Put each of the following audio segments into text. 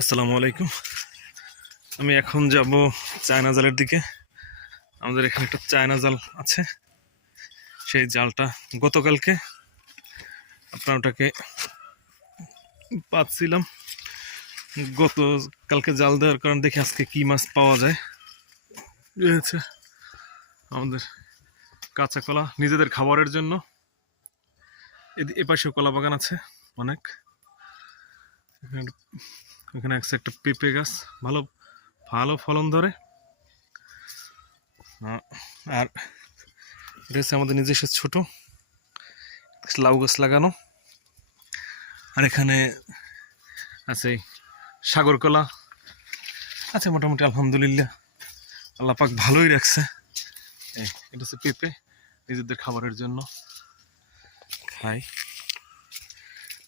আসসালামু আলাইকুম। আমি এখন যাব চায়না জালের দিকে। আমাদের এখানে একটা চায়না জাল আছে। সেই জালটা গতকালকে আপনার ওটাকে পাচ্ছিলাম। গতকালকে জাল দেওয়ার কারণে দেখি আজকে কি মাছ পাওয়া যায়। এ হচ্ছে আমাদের কাঁচা কলা নিজেদের খাবারের জন্য। এপাশেও কলা বাগান আছে অনেক। এখানে আছে একটা পেঁপে গাছ, ভালো ভালো ফলন ধরে। আর এটা হচ্ছে আমাদের নিজস্ব ছোট লাউ গাছ লাগানো। আর এখানে আছে সাগর কলা আছে মোটামুটি, আলহামদুলিল্লাহ আল্লাহ পাক ভালোই রাখছে। এটা হচ্ছে পেঁপে, নিজেদের খাবারের জন্য খাই।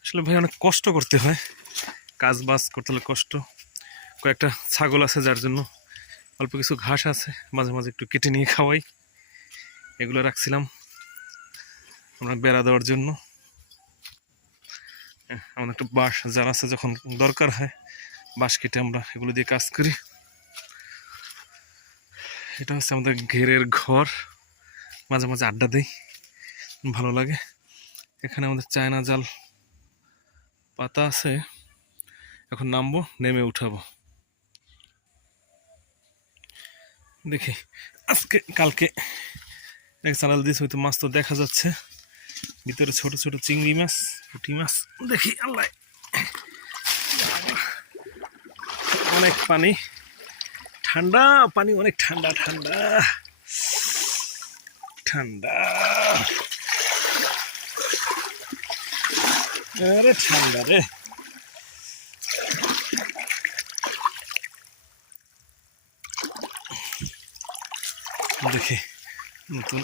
আসলে ভাই অনেক কষ্ট করতে হয়, কাজ বাজ করতে হলে কষ্ট। কয়েকটা ছাগল আছে যার জন্য অল্প কিছু ঘাস আছে, মাঝে মাঝে একটু কেটে নিয়ে খাওয়াই। এগুলো রাখছিলাম আমরা বেড়া দেওয়ার জন্য। আমাদের একটু বাঁশ যার আছে, যখন দরকার হয় বাঁশ কেটে আমরা এগুলো দিয়ে কাজ করি। এটা হচ্ছে আমাদের ঘেরের ঘর, মাঝে মাঝে আড্ডা দিই, ভালো লাগে। এখানে আমাদের চায়না জাল পাতা আছে, এখন নামবো, নেমে উঠাবো। দেখি আজকে কালকে এক চালাল দিয়েছে, হয়তো মাছ তো দেখা যাচ্ছে ভিতরে, ছোট ছোট চিংড়ি মাছ, পুঁটি মাছ। দেখি আল্লাহ, অনেক পানি, ঠান্ডা পানি, অনেক ঠান্ডা ঠান্ডা ঠান্ডা, আরে ঠান্ডা রে। দেখি নতুন,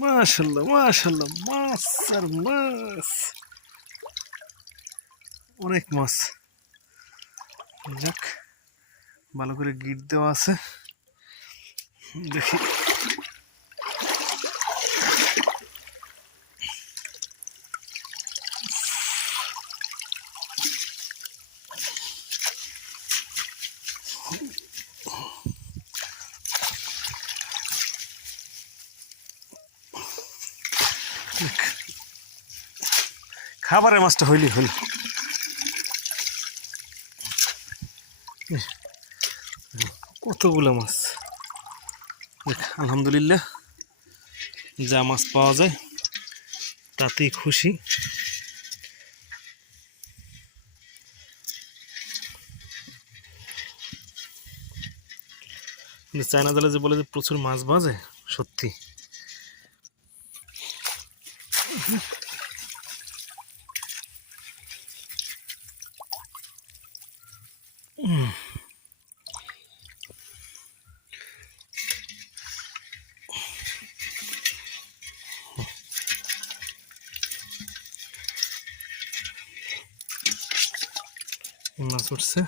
মাশাল্লাহ মাশাল্লাহ, মাছ আর মাছ, অনেক মাছ। যাক, ভালো করে গিট দেওয়া আছে। দেখি খাবারের মাছটা হইলি হইল। কতগুলো মাছ, দেখ আলহামদুলিল্লাহ যা মাছ পাওয়া যায় তাতেই খুশি। চায়না জালে যে বলে যে প্রচুর মাছ বাজে, সত্যি। মাছ উঠছে,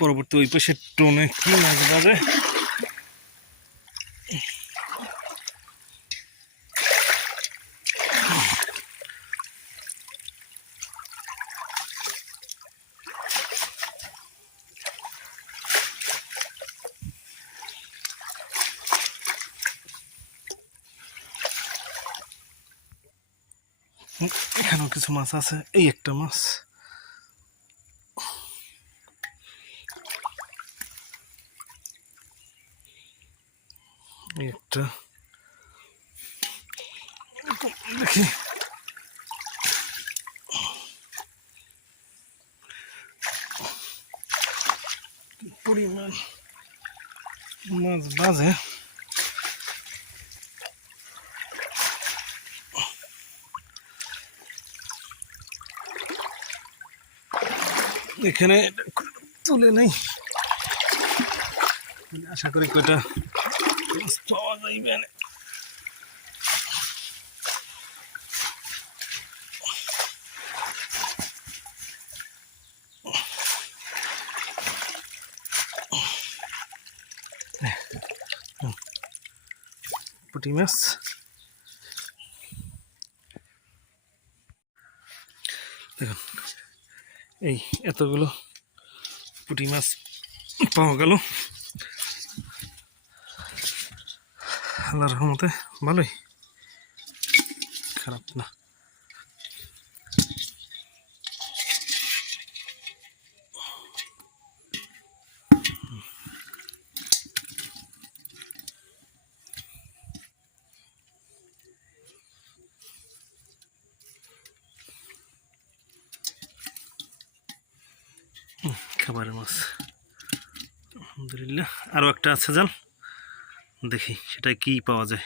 পরবর্তী ওই পাশে টোনে কি মাছ বাজে। এখানেও কিছু মাছ আছে, এই একটা মাছ, এই একটা। দেখি পরিমাণ মাছ বাজে। এখানে তুলে নেই, আশা করি কয়টা মাছ পাওয়া যাইবে না। পুঁটি মাছ, দেখুন এই এতগুলো পুঁটি মাছ পাওয়া গেল আল্লাহর রহমতে, ভালোই, খারাপ না। খাবারের মাছ আলহামদুলিল্লাহ। আরও একটা আছে, যান দেখি সেটাই কি পাওয়া যায়।